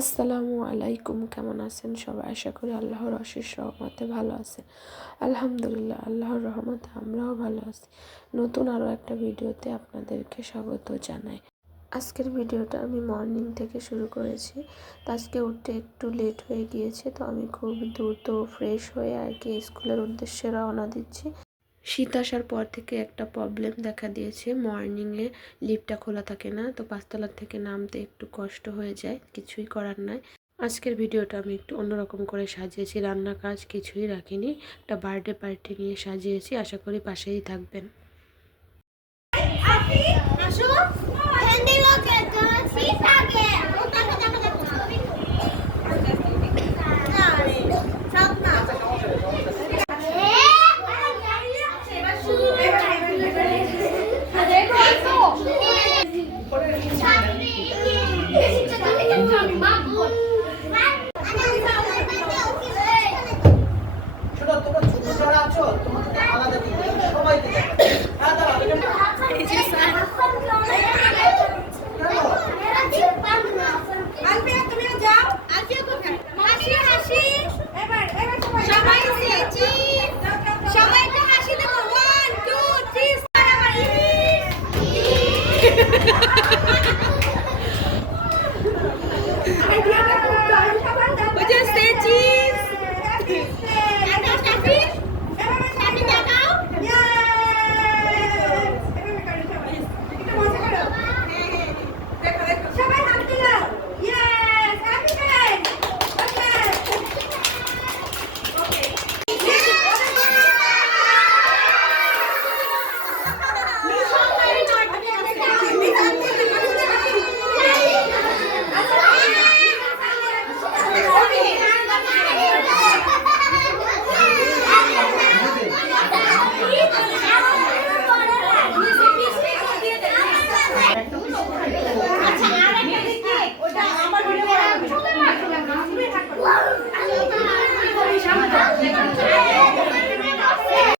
আসসালামু আলাইকুম, কেমন আছেন সবাই? আশা করি আল্লাহর অশেষ রহমতে ভালো আছেন। আলহামদুলিল্লাহ, আল্লাহর রহমতে আমরাও ভালো আছি। নতুন আরও একটা ভিডিওতে আপনাদেরকে স্বাগত জানাই। আজকের ভিডিওটা আমি মর্নিং থেকে শুরু করেছি। তো আজকে উঠতে একটু লেট হয়ে গিয়েছে, তো আমি খুব দ্রুত ফ্রেশ হয়ে আর কি স্কুলের উদ্দেশ্যে রওনা দিচ্ছি। শীত আসার পর থেকে একটা প্রবলেম দেখা দিয়েছে, মর্নিংয়ে লিফটটা খোলা থাকে না, তো পাঁচতলার থেকে নামতে একটু কষ্ট হয়ে যায়, কিছুই করার নয়। আজকের ভিডিওটা আমি একটু অন্যরকম করে সাজিয়েছি, রান্না কাজ কিছুই রাখিনি, একটা বার্থডে পার্টি নিয়ে সাজিয়েছি। আশা করি পাশেই থাকবেন।